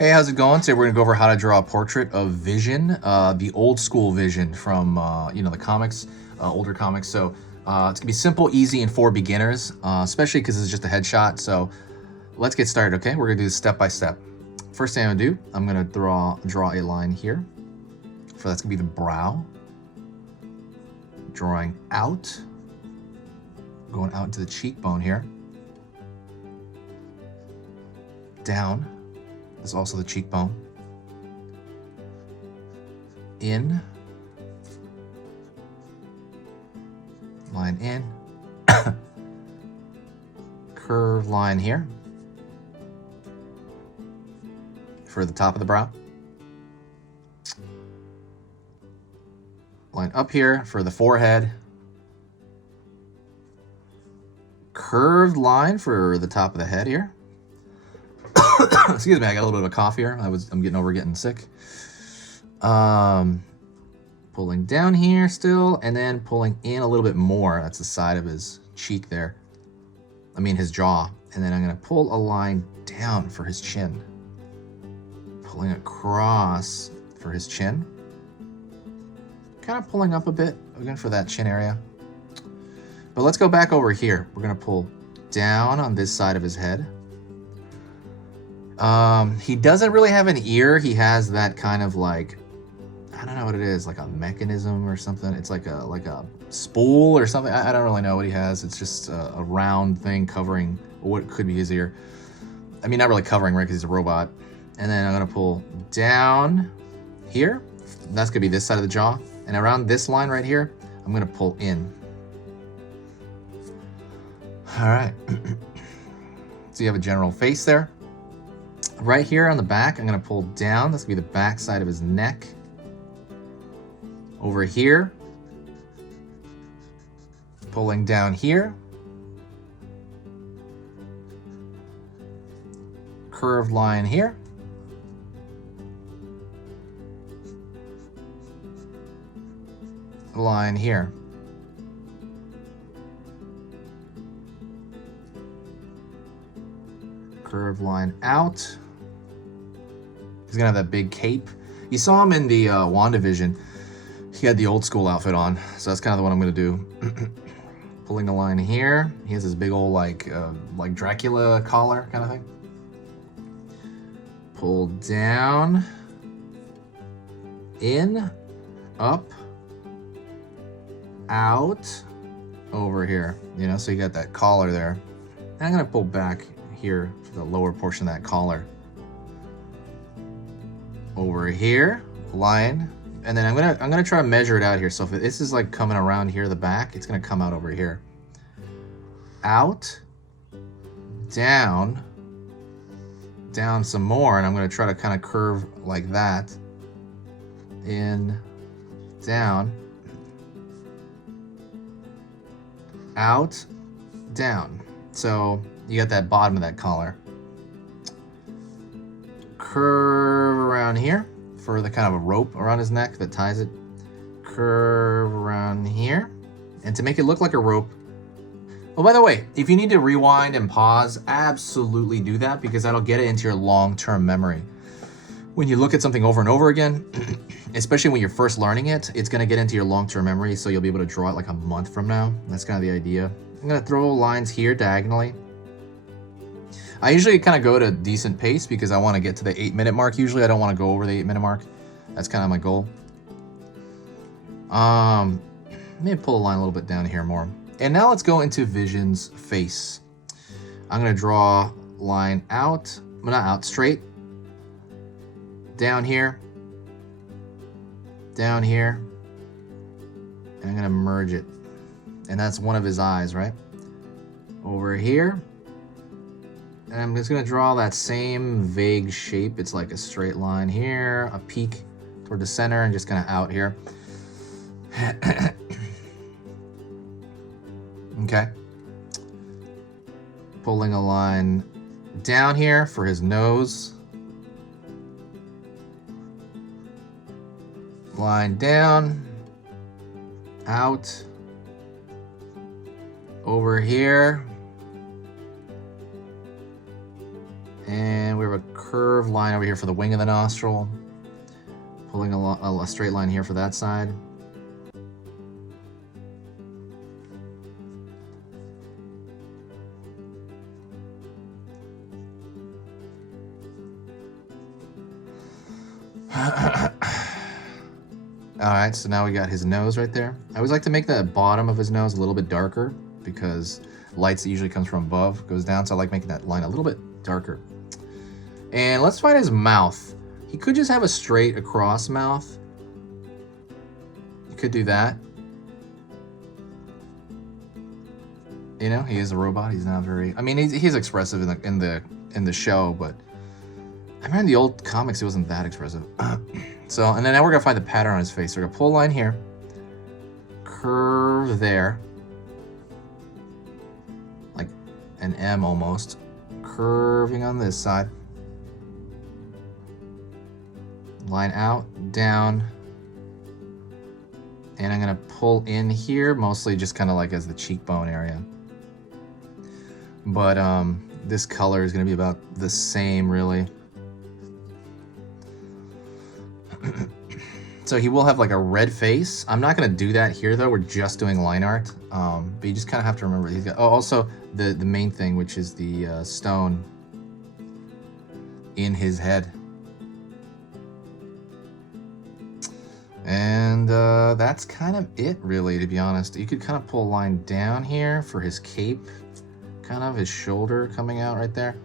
Hey, how's it going? Today we're gonna go over how to draw a portrait of Vision, the old school Vision from the comics, older comics. So it's gonna be simple, easy, and for beginners, especially because it's just a headshot. So let's get started. Okay, we're gonna do this step by step. First thing I'm gonna do, I'm gonna draw a line here. For that's gonna be the brow. Drawing out, going out into the cheekbone here. Down. Is also the cheekbone. In. Line in. Curved line here. For the top of the brow. Line up here for the forehead. Curved line for the top of the head here. Excuse me, I got a little bit of a cough here. I'm getting over getting sick. Pulling down here still, and then pulling in a little bit more. That's the side of his cheek there. I mean his jaw. And then I'm gonna pull a line down for his chin. Pulling across for his chin. Kind of pulling up a bit, again for that chin area. But let's go back over here. We're gonna pull down on this side of his head. He doesn't really have an ear. He has that kind of like, I don't know what it is, like a mechanism or something. It's like a spool or something. I don't really know what he has. It's just a round thing covering what could be his ear. I mean, not really covering, right, because he's a robot. And then I'm gonna pull down here. That's gonna be this side of the jaw. And around this line right here, I'm gonna pull in. All right. So you have a general face there. Right here on the back, I'm gonna pull down. That's gonna be the back side of his neck. Over here. Pulling down here. Curved line here. Line here. Curved line out. He's gonna have that big cape. You saw him in the WandaVision. He had the old school outfit on, so that's kind of the one I'm gonna do. Pulling the line here. He has this big old like Dracula collar kind of thing. Pull down, in, up, out, over here. You know, so you got that collar there. And I'm gonna pull back here for the lower portion of that collar. Over here, line, and then I'm gonna try to measure it out here. So if this is like coming around here, the back, it's gonna come out over here. Out, down, down some more, and I'm gonna try to kind of curve like that. In, down, out, down. So you got that bottom of that collar. Curve around here for the kind of a rope around his neck that ties it. Curve around here. And to make it look like a rope. Oh, by the way, if you need to rewind and pause, absolutely do that, because that'll get it into your long-term memory. When you look at something over and over again, especially when you're first learning it, it's gonna get into your long-term memory, so you'll be able to draw it like a month from now. That's kind of the idea. I'm gonna throw lines here diagonally. I usually kind of go at a decent pace because I want to get to the 8-minute mark. Usually I don't want to go over the 8-minute mark. That's kind of my goal. Maybe pull a line a little bit down here more. And now let's go into Vision's face. I'm going to draw line out, well, not out, straight. Down here. Down here. And I'm going to merge it. And that's one of his eyes, right? Over here. And I'm just gonna draw that same vague shape. It's like a straight line here, a peak toward the center, and just kind of out here. Okay. Pulling a line down here for his nose. Line down, out, over here, And we have a curved line over here for the wing of the nostril. Pulling a straight line here for that side. Alright, so now we got his nose right there. I always like to make the bottom of his nose a little bit darker because light that usually comes from above goes down, so I like making that line a little bit darker. And let's find his mouth. He could just have a straight across mouth. You could do that. You know, he is a robot. He's not very. I mean, he's expressive in the show, but I remember in the old comics he wasn't that expressive. So, and then now we're gonna find the pattern on his face. So we're gonna pull a line here, curve there, like an M almost, curving on this side. Line out, down, and I'm gonna pull in here, mostly just kind of like as the cheekbone area. But this color is gonna be about the same, really. So he will have like a red face. I'm not gonna do that here though. We're just doing line art. But you just kind of have to remember he's got. Oh, also the main thing, which is the stone in his head. And that's kind of it, really, to be honest. You could kind of pull a line down here for his cape, kind of his shoulder coming out right there.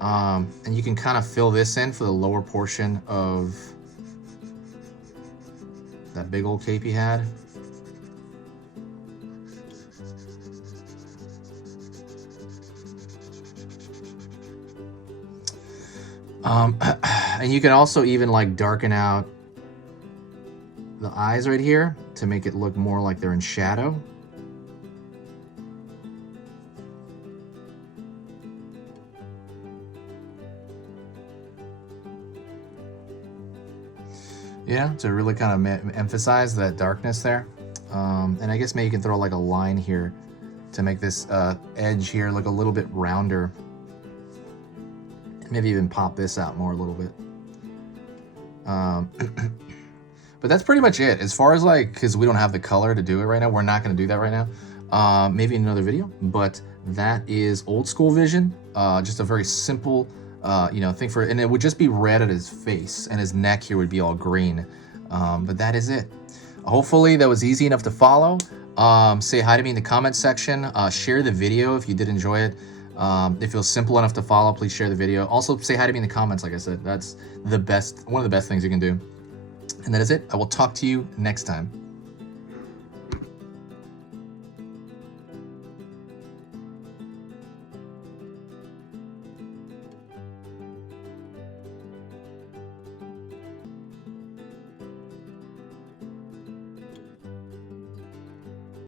And you can kind of fill this in for the lower portion of that big old cape he had. And you can also even like darken out the eyes right here to make it look more like they're in shadow. Yeah, to really kind of emphasize that darkness there. And I guess maybe you can throw like a line here to make this edge here look a little bit rounder. Maybe even pop this out more a little bit. But that's pretty much it. As far as like, because we don't have the color to do it right now, we're not going to do that right now. Maybe in another video, but that is old school vision. Just a very simple thing for, and it would just be red at his face, and his neck here would be all green. But that is it. Hopefully that was easy enough to follow. Say hi to me in the comments section. Share the video if you did enjoy it. If it was simple enough to follow, please share the video. Also say hi to me in the comments. Like I said, that's the best, one of the best things you can do. And that is it. I will talk to you next time.